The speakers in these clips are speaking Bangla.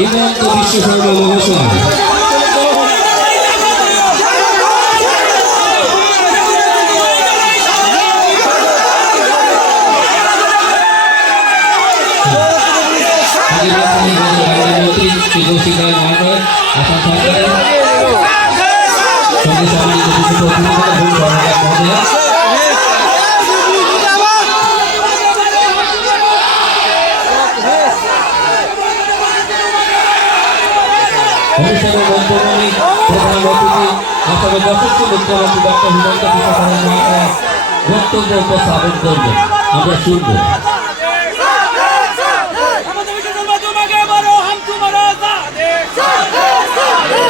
হিমন্ত বিশ্ব শর্মা মহাশয় সরকারের সঙ্গে অনুষ্ঠানের মন্ত্রমণি প্রধান অতিথি আসামের যথেষ্ট মুখ্যমন্ত্রী ডক্টর হিমন্ত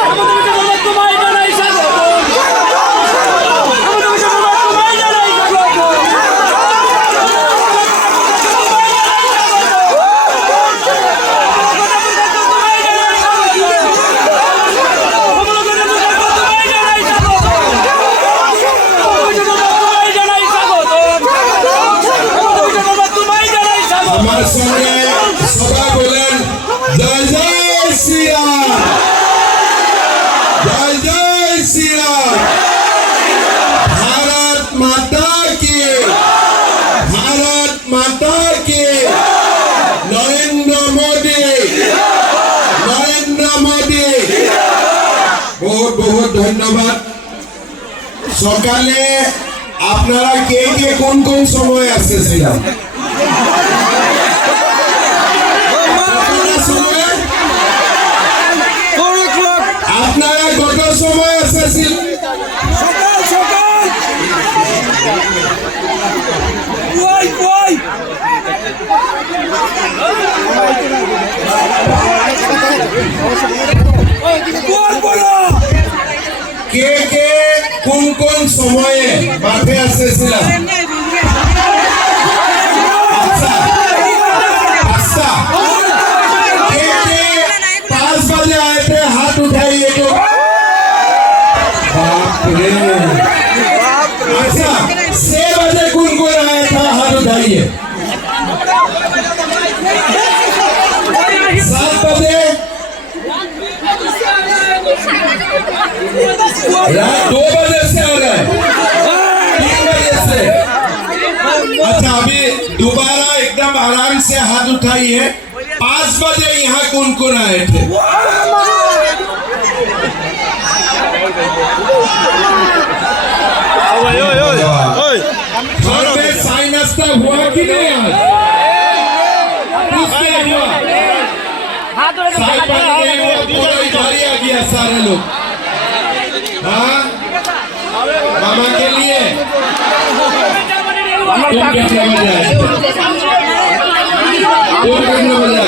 আমাদের ধন্যবাদ। সকালে আপনারা কে কে কোন কোন সময় আসতেছিলাম আপনারা কত সময় এসেছিল সময়ে মাঠে এসেছিলাম আচ্ছা আচ্ছা কে কে पाँच बजे आए थे हाथ उठाइए तो बाप रे अच्छा छह बजे कौन कौन आया था हाथ उठाइए सात बजे रात दो बजे अभी दोबारा एकदम आराम से हाथ उठाइए पाँच बजे यहाँ कौन कौन आए थे घर में साई नाश्ता हुआ कि नहीं आज साई पानी नहीं हुआ पूरा इधर ही आ गया सारे लोग हाँ मामा के लिए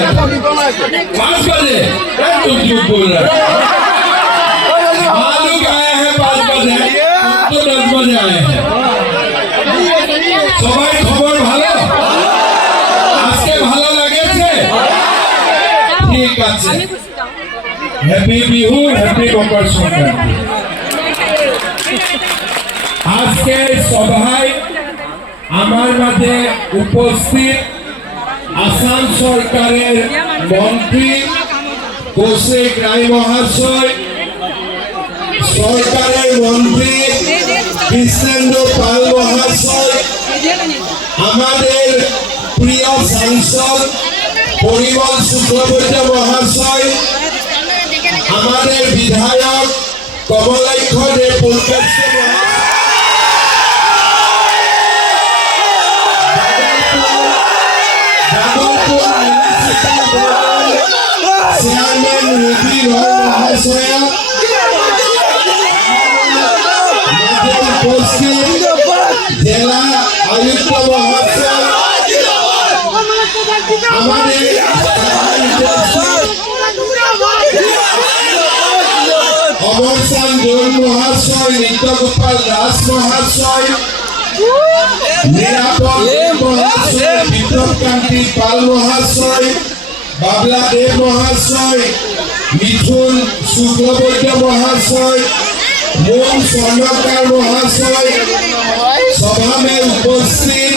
पाँच बजे क्या तुम क्यों बोल रहे हो? मालूम आए हैं पाँच बजे तुम तो दस बजे आए हैं সবাই খবর ভালো আজকে ভালো লাগেছে ঠিক আছে হ্যাপি বিহু হ্যাপি মকর সংক্রান্তি আজকে সভায় আমার মাঝে উপস্থিত আসাম সরকারের মন্ত্রী কৌশিক রায় মহাশয়, সরকারের মন্ত্রী কৃষ্ণেন্দ্র পাল মহাশয়, আমাদের প্রিয় সাংসদ পরিমল শুক্লবৈদ্য মহাশয়, আমাদের বিধায়ক কমলাক্ষ দে পুলকেশ চেয়ারম্যান রয় মহাশয়া জেলা আয়ুক্ত মহাশয় আমাদের অমরসান দোল মহাশয় নিত্যগোপাল দাস মহাশয়। নিরাপদ দেব মহাশয় বিপ্লব কান্তি পাল মহাশয় বাবলা দেব মহাশয় মিথুন শুক্লবৈদ্য মহাশয় मोम स्वर्णकार महाशय सभा में उपस्थित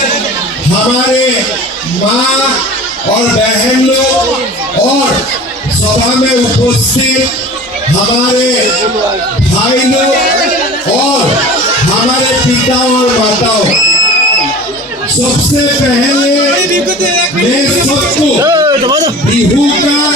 हमारे माँ और बहन लोग और सभा में उपस्थित हमारे भाई लोग और हमारे पिता और माताओं सबसे पहले मैं सबको बिहू का